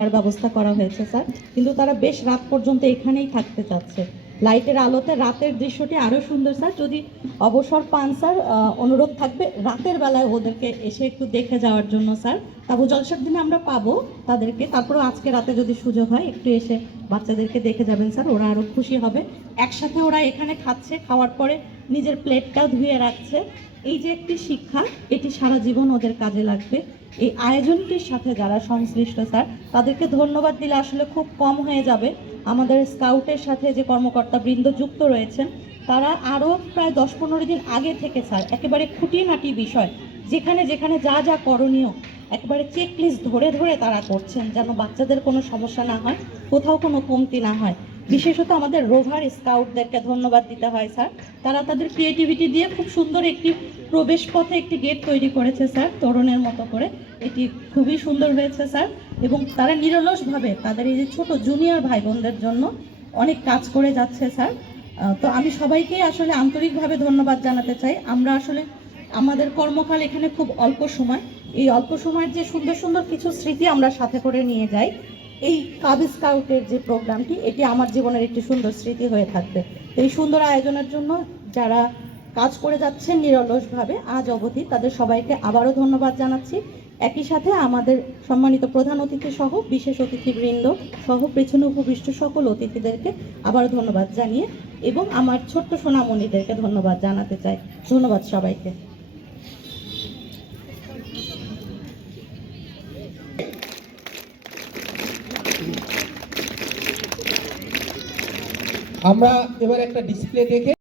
ব্যবস্থা করা হয়েছে স্যার। কিন্তু তারা বেশ রাত পর্যন্ত এখানেই থাকতে চাচ্ছে। লাইটের আলোতে রাতের দৃশ্যটি আরও সুন্দর, স্যার। যদি অবসর পান, স্যার অনুরোধ থাকবে রাতের বেলায় ওদেরকে এসে একটু দেখে যাওয়ার জন্য, স্যার। তাবু জলসার দিনে আমরা পাবো তাদেরকে। তারপরেও আজকে রাতে যদি সুযোগ হয়, একটু এসে বাচ্চাদেরকে দেখে যাবেন, স্যার। ওরা আরও খুশি হবে। একসাথে ওরা এখানে খাচ্ছে, খাওয়ার পরে নিজের প্লেটটাও ধুয়ে রাখছে। এই যে একটি শিক্ষা, এটি সারা জীবন ওদের কাজে লাগবে। এই আয়োজনটির সাথে যারা সংশ্লিষ্ট, স্যার, তাদেরকে ধন্যবাদ দিলে আসলে খুব কম হয়ে যাবে। আমাদের স্কাউটের সাথে যে কর্মকর্তা বৃন্দ যুক্ত রয়েছেন, তারা আরও প্রায় দশ পনেরো দিন আগে থেকে স্যার, একেবারে খুঁটিনাটি বিষয়, যেখানে যেখানে যা যা করণীয়, একেবারে চেক লিস্ট ধরে ধরে তারা করছেন, যেন বাচ্চাদের কোনো সমস্যা না হয়, কোথাও কোনো কমতি না হয়। বিশেষত আমাদের রোভার স্কাউটদেরকে ধন্যবাদ দিতে হয় স্যার। তারা তাদের ক্রিয়েটিভিটি দিয়ে খুব সুন্দর একটি প্রবেশ পথে একটি গেট তৈরি করেছে স্যার, তরুণের মতো করে। এটি খুবই সুন্দর হয়েছে স্যার। এবং তারা নিরলসভাবে তাদের এই যে ছোট জুনিয়র ভাই বোনদের জন্য অনেক কাজ করে যাচ্ছে, স্যার। তো আমি সবাইকেই আসলে আন্তরিকভাবে ধন্যবাদ জানাতে চাই। আমরা আসলে আমাদের কর্মকাল এখানে খুব অল্প সময়। এই অল্প সময়ের যে সুন্দর সুন্দর কিছু স্মৃতি আমরা সাথে করে নিয়ে যাই, এই কাব স্কাউটের যে প্রোগ্রামটি, এটি আমার জীবনের একটি সুন্দর স্মৃতি হয়ে থাকবে। এই সুন্দর আয়োজনের জন্য যারা কাজ করে যাচ্ছেন নিরলসভাবে, আজ অবধি তাদের সবাইকে আবারও ধন্যবাদ জানাচ্ছি। একই সাথে আমাদের সম্মানিত প্রধান অতিথি সহ বিশেষ অতিথিবৃন্দ সহ পেছনে উপবিষ্ট সকল অতিথিদেরকে আবারও ধন্যবাদ জানিয়ে এবং আমার ছোট্ট সোনামণিদেরকে ধন্যবাদ জানাতে চাই। ধন্যবাদ সবাইকে। আমরা এবার একটা ডিসপ্লে দেখে